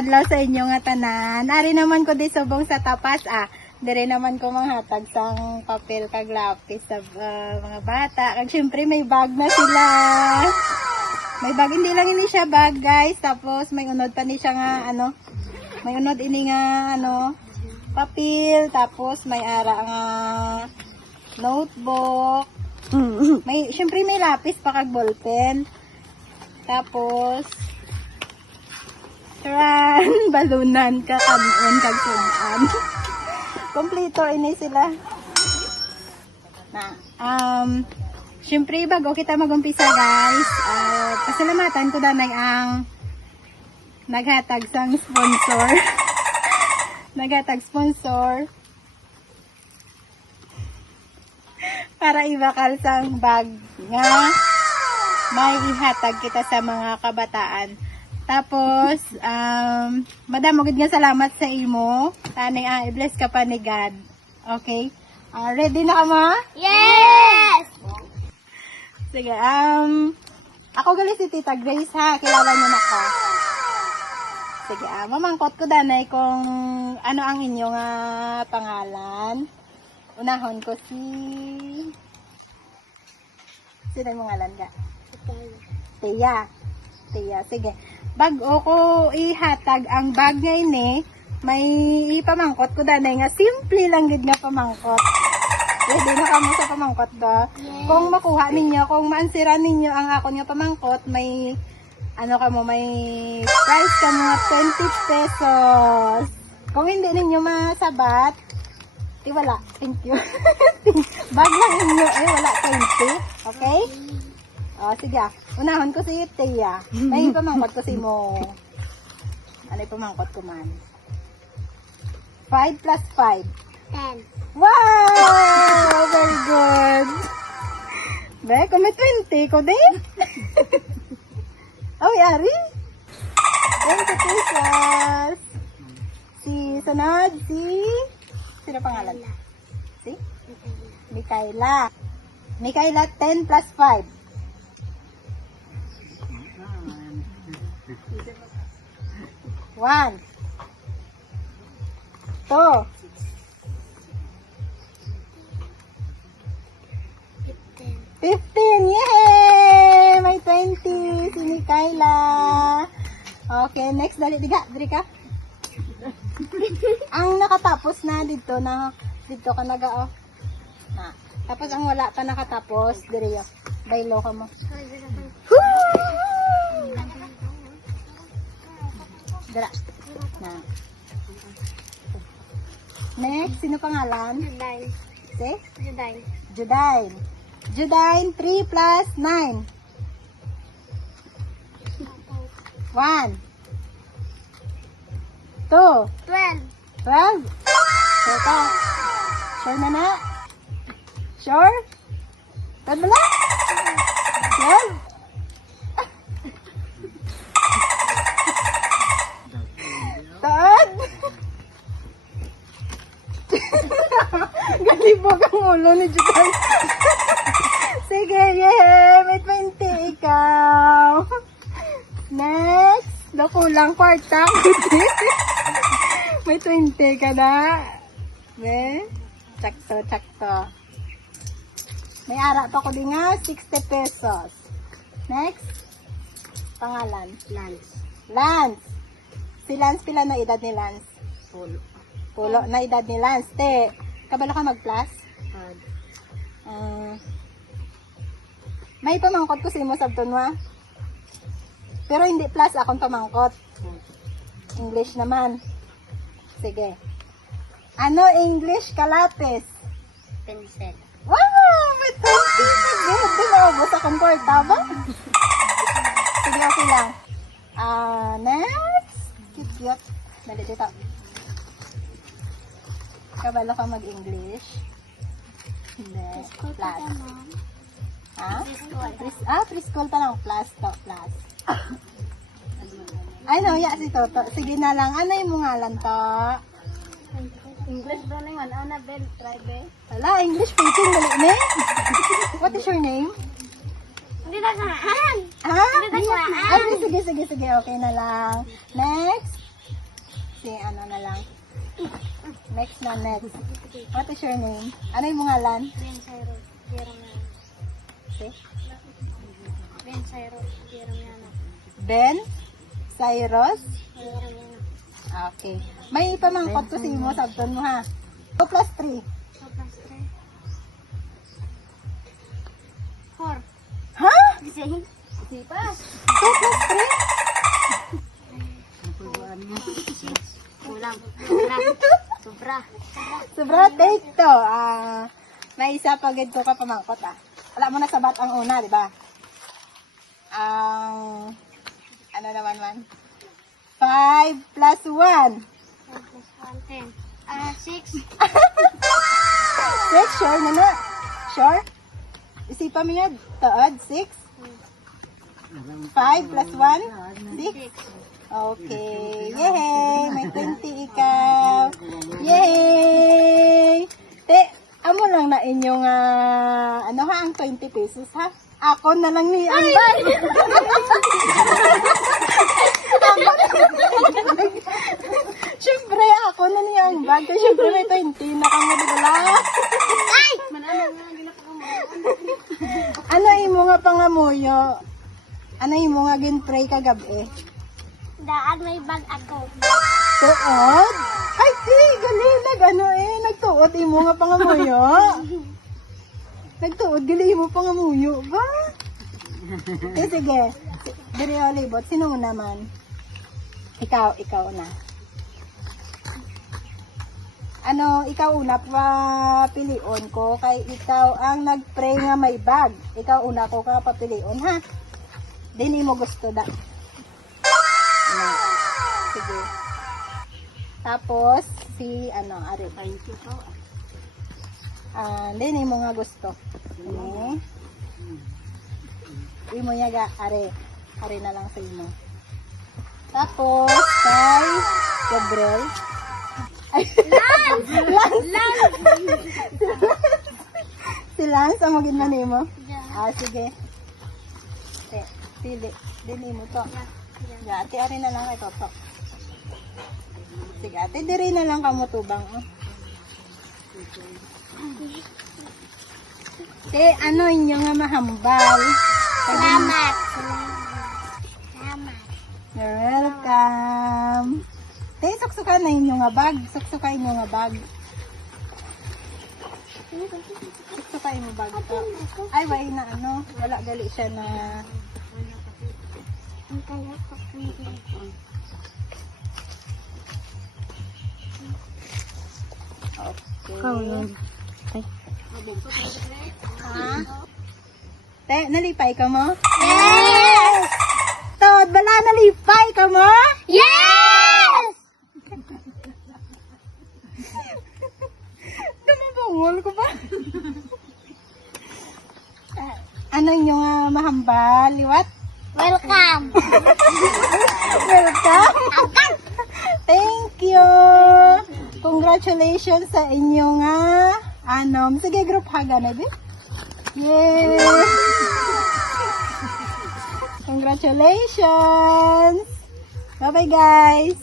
adlaw sa inyo nga tanan. Ari naman ko di subong sa tapas Dire naman ko manghatag sang papel kag lapis sa mga bata. Kag syempre may bag na sila. May bag, hindi lang ini siya bag, guys. Tapos may unod pa ni siya nga may unod ini nga papel. Tapos may ara nga notebook. May syempre may lapis pa kag ballpen. Tapos balunan ka kanon kag sudan. Kompleto ini sila. Syempre bago kita magumpisa, guys, pasalamatan ko danay ang naghatag sang sponsor. Naghatag sponsor para ibakal sang bag nga may ihatag kita sa mga kabataan. Tapos, madam, magud nga salamat sa imo. Tani, i-bless ka pa ni God. Okay? Ready na ka, ma? Yes! Sige, ako gali si Tita Grace, ha? Kilala niyo na ka. Sige, mamangkot ko danay kung ano ang inyong pangalan. Unahon ko si... Sino yung ngalan ka? Tia. Tia, sige. Bago ko ihatag ang bag ngayon may ipamangkot ko danay nga simple lang gid nga pamangkot. Pwede na kamo sa pamangkot ba? Yes. Kung makuha ninyo, kung maansiran ninyo ang ako nga pamangkot, may may price ka mga 20 pesos. Kung hindi ninyo masabat, wala. Thank you. Bag lang ninyo, wala 20. Okay? Sige, unahon ko si Tia. May pamangkot ko si mo. Ano yung pamangkot ko man? 5 plus 5. 10. Wow! Very good. Be, kung may 20 ko din. Yari. 20 pesos. Sunod, sino pangalan? Si? Mikaela. Mikaela, 10 plus 5. 1, 2, 15. Yay! May 20 si Mikaela. Okay, next dali diri ka. Ang nakatapos na dito ka naga tapos ang wala pa nakatapos diri baylo ka mo. Dara. Next, sino pangalan? Juday. Si? Juday. Judain. Judain, 3 plus 9. 1, 2, 12. 12. Sure ka? Sure na? Sure? Sure mo na? 12? Taad? Galibog ang ulo ni Juday. Sige, yay! May 20 ikaw. Next. Kulang kwarta. May 20 ka na. Be? Sakto. May ara pa ko din nga, 60 pesos. Next. Pangalan? Lance. Si Lance, pila na edad ni Lance? Pulo na edad ni Lance. Te, kabalo ka mag-plus? May pamangkot ko si mo sabton wa. Pero hindi plus akong pamangkot. English naman. Sige. Ano English kalapis? Pencil. Wow! May 20! Hindi na ubos akong kwarta ba? Sige, okay lang. Next. Cute. Dali dito. Kabalo ka mag-English? Hindi. Plus. Preschool pa lang. Plus. Ay, no, si Toto. Sige na lang. Ano yung ngalan to? English ba na yun? Annabelle, Tribe. Wala, English speaking. Dali na. What is your name? Hindi na saan. Ha? Ay, sige. Okay na lang. Next. Si ano na lang. Next na, next. What is your name? Ano yung ngalan? Ben Cyrus. Jeremiah. Okay. Ben Cyrus. Jeremiah. Ben? Cyrus? Jeremiah. Okay. May pamangkot ko sa imo, sabton mo ha. 2 plus 3. 2 plus 3. 4. Ha? Sipas. 2 plus 3? Kulang. Sobra. Sobra. Sobra, take to. May isa pagid ko ka pamangkot Wala mo na sabat ang una, di ba? Ang, ano naman man? 5 plus 1. 5 plus 1, 10. 6. 6, sure na na. Sure? Isipan mo yan. Taod, 6. 5 plus 1, 6. 6. Okay. Yay! May 20 ikaw. Yay! Te, amo lang na inyong, ano ha, ang 20 pesos ha? Ako na lang ni Ambay. Siyempre, ako na niya ang bag. Kasi siyempre may 20 na kami nila. Ay! Mananang nga, hindi na pa Ano imo nga pangamuyo? Ano imo nga ginpray kagabi? Daan may bag ako. Tuod? Ay, gali, nagtuod imo nga pangamuyo. Nagtuod, gali mo pangamuyo ba? Sige. Diri olibot, sino mo naman? Ikaw na. Ano, ikaw una pa pilion ko kay ikaw ang nagpray nga may bag. Ikaw una ko ka papilion ha. Dili mo gusto da. Sige. Tapos si ano, ari. Thank you po. Dili mo nga gusto. Ini. Imo niya ga ari. Ari na lang sa imo. Tapos kay Gabriel. Lance! Si Lance ang maging na nimo? Sige. Dili mo to. Ate, ari na lang kay Toto. Sige, ate, diri na lang kamutubang. Te, ano inyo nga mahambal? Salamat. You're welcome. Te, suksukan na inyo nga bag. Suksukan inyo nga bag. Suksukan mo bag ito. Ay, wala na ano. Wala gali siya na... Okay. Ha? Te, nalipay ka mo? Yes! Tod, bala nalipay ka mo? Yes! Dumabungol ko ba? Ano yung mahambal? Liwat? Welcome! Welcome! Thank you! Congratulations sa inyong sige, group haga na din. Yay! Congratulations! Bye-bye guys!